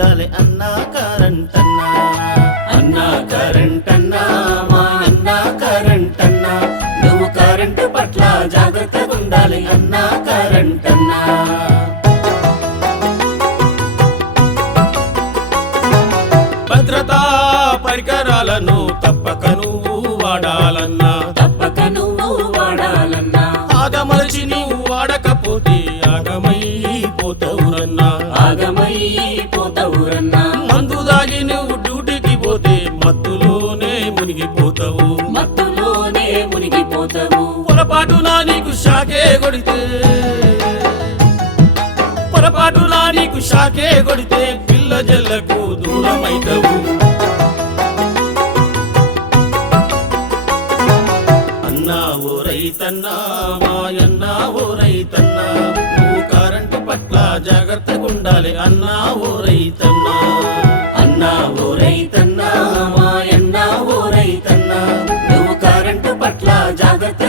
ఉండాలి అన్నా కరెంట్ అన్నా. అన్నా కరెంట్ అన్నా మా అన్నా కరెంట్ అన్నా, నువ్వు కరెంటు పట్ల జాగ్రత్తగా ఉండాలి అన్నా కరెంట్ అన్నా. భద్రతా పరికరాలను తప్పక నువ్వు వాడాలన్నా, తప్పక నువ్వు వాడాలన్నా. ఆగమరచి నువ్వు వాడకపోతే ఆగమైపోతావురన్నా, ఆగమైపోతావురన్నా. మందు దాగి నువ్వు డ్యూటీకి పోతే మత్తులోనే మునిగిపోతావు, మత్తులోనే మునిగిపోతావు. పొరపాటునా నీకు షాకే కొడితే, పొరపాటునా నీకు షాకే కొడితే పిల్ల జల్లకు దూరమైతావు. అన్నా ఓ రైతన్నా మాయన్నా ఓ రైతన్నా, నువ్వు కరెంటు పట్ల జాగ్రత్తగా ఉండాలి అన్నా ఓ రైతన్నా. అన్నా ఓ రైతన్నా మాయన్నా ఓ రైతన్నా, నువ్వు కరెంటు పట్ల జాగ్రత్త